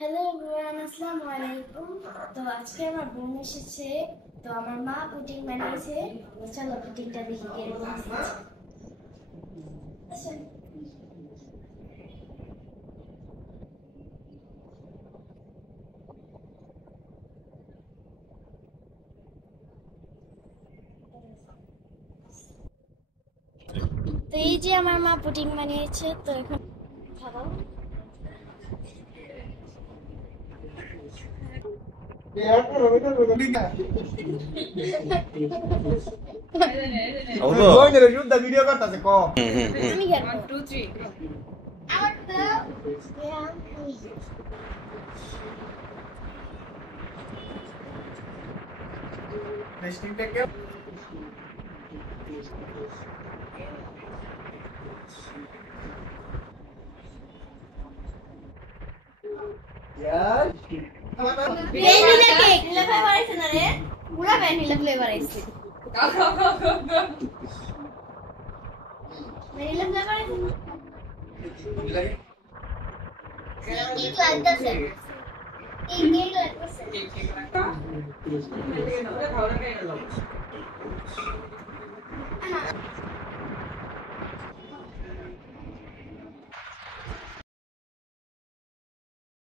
Hello everyone, আসসালামু আলাইকুম। তো আজকে আমার বোন এসেছে, তো আমার মা পুডিং বানিয়েছে। চলো পুডিংটা দেখি কিরকম হয়েছে। আসুন। তো এই যে আমার মা পুডিং বানিয়েছে, তো এখন খাবো। ভিডিও করতেছে ক আমি খাবো 1 2 3 আমার তো টেস্টিংটা কেমন ভ্যানিলা কেক ভ্যানিলা ফ্লেভার আছে না রে, পুরো ভ্যানিলা ফ্লেভার আছে। ভ্যানিলা ফ্লেভার আছে না? কেক লাগতেছে, কেক লাগতেছে।